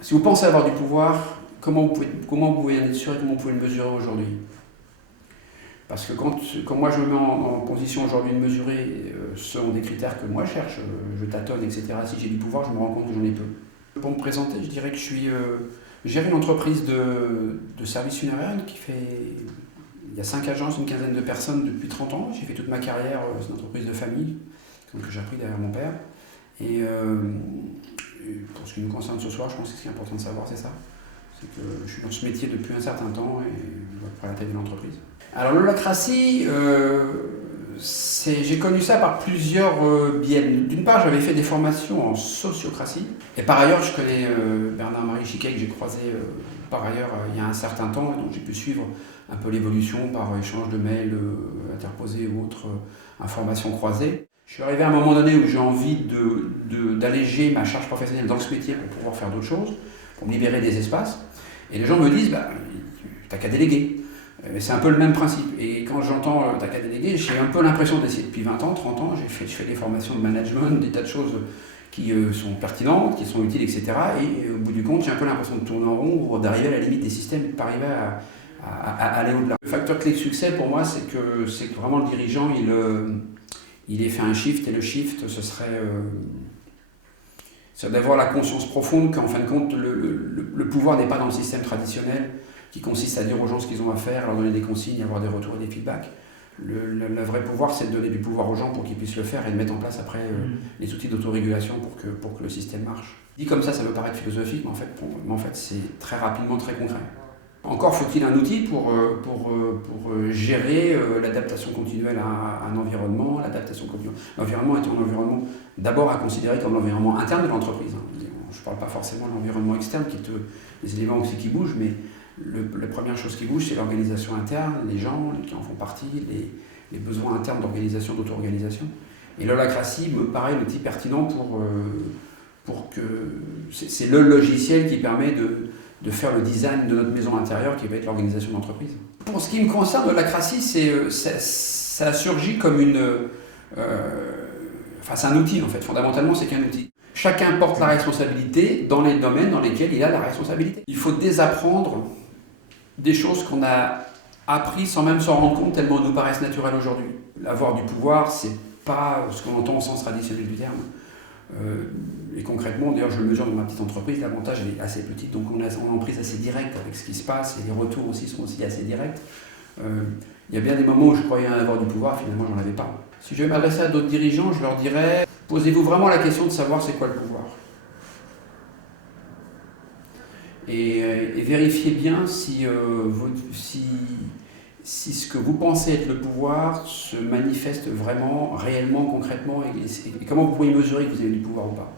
Si vous pensez avoir du pouvoir, comment vous pouvez en être sûr et comment vous pouvez le mesurer aujourd'hui? Parce que quand moi je me mets en position aujourd'hui de mesurer selon des critères que moi je cherche, je tâtonne, etc. Si j'ai du pouvoir, je me rends compte que j'en ai peu. Pour me présenter, je dirais que je gère une entreprise de services funéraires qui fait. Il y a 5 agences, une quinzaine de personnes depuis 30 ans. J'ai fait toute ma carrière, c'est une entreprise de famille que j'ai appris derrière mon père. Et pour ce qui nous concerne ce soir, je pense que ce qui est important de savoir, c'est ça. C'est que je suis dans ce métier depuis un certain temps et je vois à peu près la taille de l'entreprise. Alors l'holacratie, j'ai connu ça par plusieurs biais. D'une part, j'avais fait des formations en sociocratie. Et par ailleurs, je connais Bernard-Marie Chiquet que j'ai croisé par ailleurs il y a un certain temps. Et donc j'ai pu suivre un peu l'évolution par échange de mails interposés ou autres informations croisées. Je suis arrivé à un moment donné où j'ai envie d'alléger ma charge professionnelle dans ce métier pour pouvoir faire d'autres choses, pour me libérer des espaces. Et les gens me disent, t'as qu'à déléguer. C'est un peu le même principe. Et quand j'entends t'as qu'à déléguer, j'ai un peu l'impression d'essayer depuis 20 ans, 30 ans, je fais des formations de management, des tas de choses qui sont pertinentes, qui sont utiles, etc. Et au bout du compte, j'ai un peu l'impression de tourner en rond ou d'arriver à la limite des systèmes et de ne pas arriver à aller au-delà. Le facteur clé de succès pour moi, c'est que vraiment le dirigeant, il ait fait un shift, et le shift, ce serait d'avoir la conscience profonde qu'en fin de compte, le pouvoir n'est pas dans le système traditionnel, qui consiste à dire aux gens ce qu'ils ont à faire, leur donner des consignes, avoir des retours et des feedbacks. Le vrai pouvoir, c'est de donner du pouvoir aux gens pour qu'ils puissent le faire et de mettre en place après les outils d'autorégulation pour que le système marche. Dit comme ça peut paraître philosophique, mais en fait c'est très rapidement très concret. Encore faut-il un outil pour gérer l'adaptation continuelle à un environnement. L'environnement est un environnement d'abord à considérer comme l'environnement interne de l'entreprise. Je ne parle pas forcément de l'environnement externe, des éléments aussi qui bougent, mais la première chose qui bouge, c'est l'organisation interne, les gens qui en font partie, les besoins internes d'organisation, d'auto-organisation. Et l'holacratie me paraît l'outil pertinent pour que... C'est le logiciel qui permet de faire le design de notre maison intérieure qui va être l'organisation d'entreprise. Pour ce qui me concerne, l'holacratie, ça a surgi comme c'est un outil en fait, fondamentalement c'est qu'un outil. Chacun porte la responsabilité dans les domaines dans lesquels il a la responsabilité. Il faut désapprendre des choses qu'on a apprises sans même s'en rendre compte tellement elles nous paraissent naturelles aujourd'hui. Avoir du pouvoir, c'est pas ce qu'on entend au sens traditionnel du terme. Et concrètement, d'ailleurs je le mesure dans ma petite entreprise, l'avantage est assez petit, donc on a une prise assez directe avec ce qui se passe et les retours aussi sont aussi assez directs. Il y a bien des moments où je croyais avoir du pouvoir, finalement j'en avais pas. Si je vais m'adresser à d'autres dirigeants, je leur dirais, posez-vous vraiment la question de savoir c'est quoi le pouvoir. Et vérifiez bien si ce que vous pensez être le pouvoir se manifeste vraiment, réellement, concrètement, et comment vous pouvez mesurer que vous avez du pouvoir ou pas.